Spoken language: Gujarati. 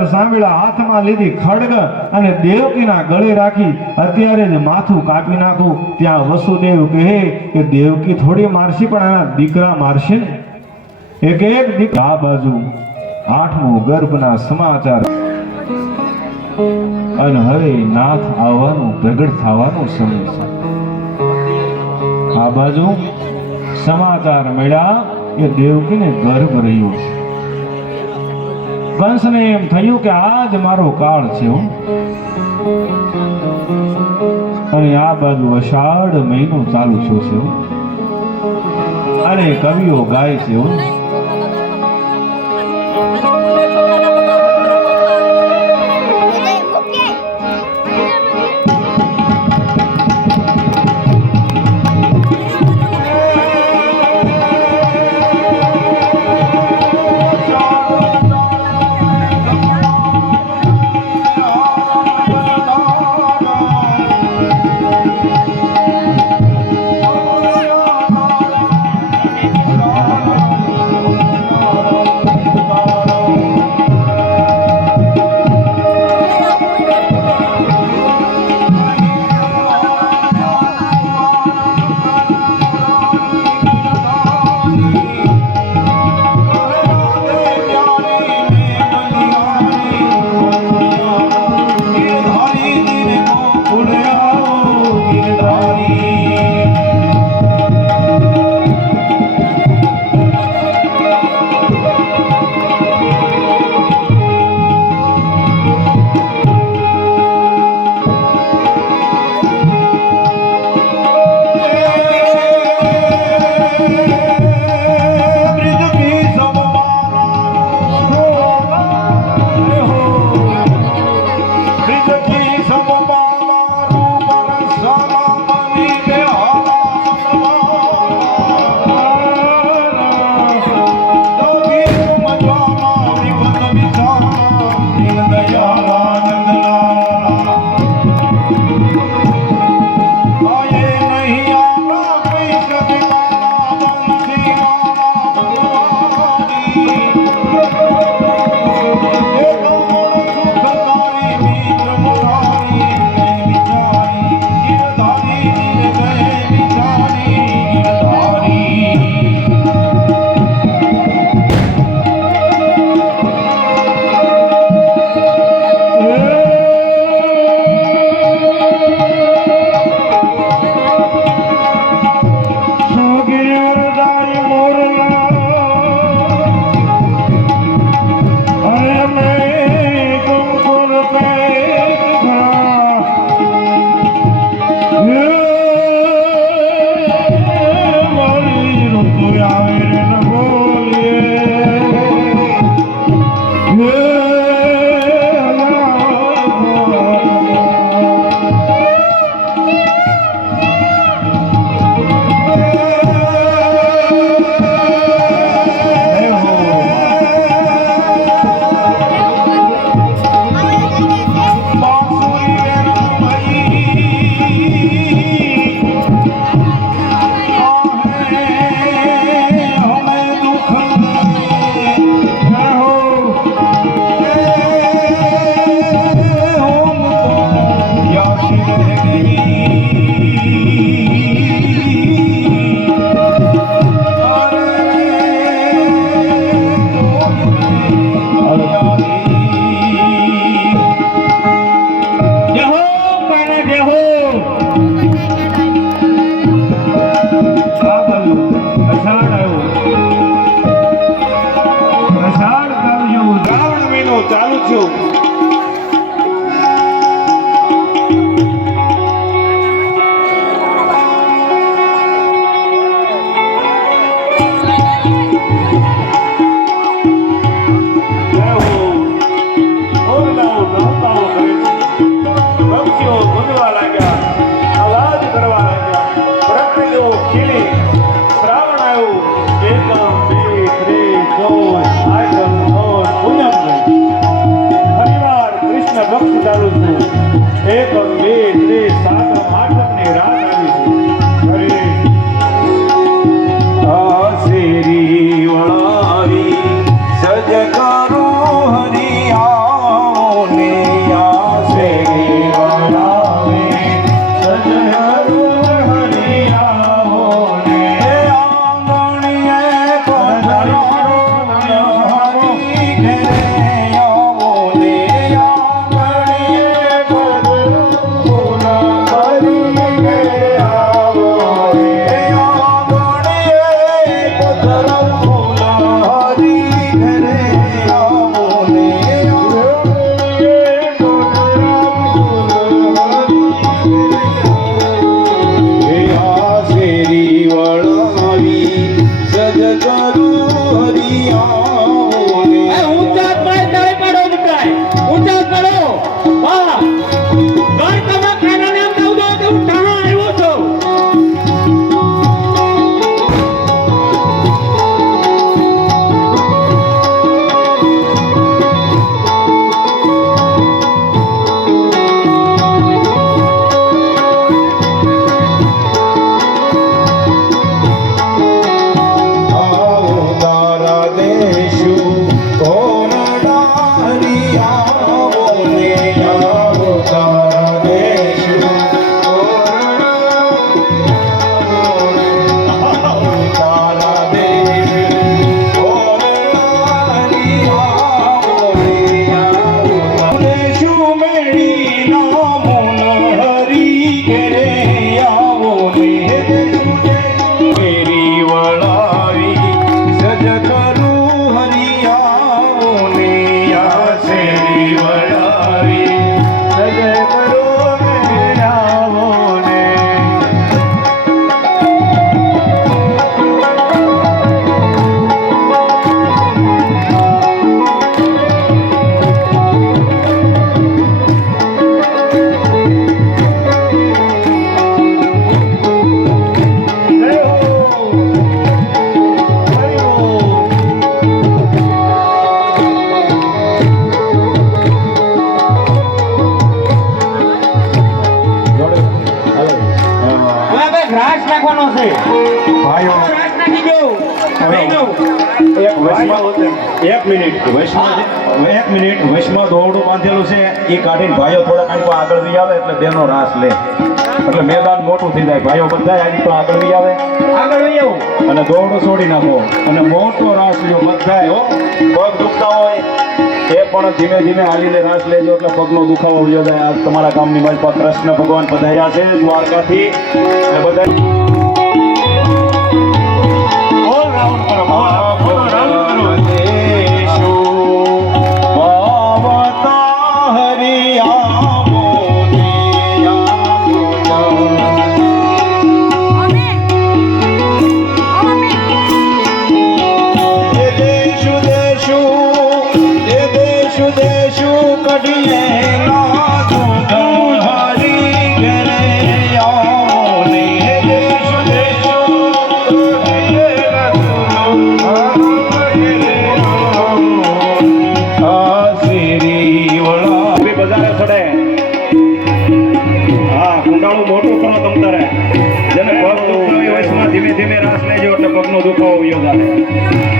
સાંભળા હાથમાં લીધી ખડગ અને દેવકીના ગળે રાખી અત્યારે જ માથું કાપી નાખું. ત્યાં વસુદેવ કહે કે, દેવકી થોડી મારશી, પણ આના દીકરા મારશે એક એક દીકરા આ બાજુ આઠમો ગર્ભના સમાચાર. અને હવે નાથ આવવાનું, પ્રગટ થવાનો સમય છે. આ બાજુ સમાચાર મળ્યા કે, દેવકીને ગર્ભ રહ્યો છે. કંસને એમ થયું કે આજ મારો કાળ છે. અને આ બાજુ અષાઢ મહિનો ચાલુ થયો છે. અને કવિઓ ગાય છે કરવાનો છે. ભાઈઓ. એક વૈષ્ણવ એક મિનિટ. વૈષ્ણવ એક મિનિટ. વૈષ્ણવ દોરડું બાંધેલું છે. એ કાઢીને ભાઈઓ થોડા કાંઈ આગળ બી આવે એટલે બેનો રાસ લે. એટલે મેદાન મોટું થઈ જાય. ભાઈઓ બધા આવી તો આગળ બી આવે. આગળ બી આવું. અને દોરડું છોડી નાખો. અને મોટો રાસ લ્યો બધા હો. પગ દુખતા હોય એ પણ ધીમે ધીમે હાલીને રાસ લેજો. એટલે પગનો દુખાવો ઉડ્યો જાય. આજ તમારા ગામની બાજુ કૃષ્ણ ભગવાન પધાર્યા છે દ્વારકાથી. બધા બોલ રાઉન્ડ કરો બોલ હા મોટું કરો તમ તારે. જેને પગ દુખાવી હોય ધીમે ધીમે રાસ લેજો એટલે પગનો દુખાવો વયો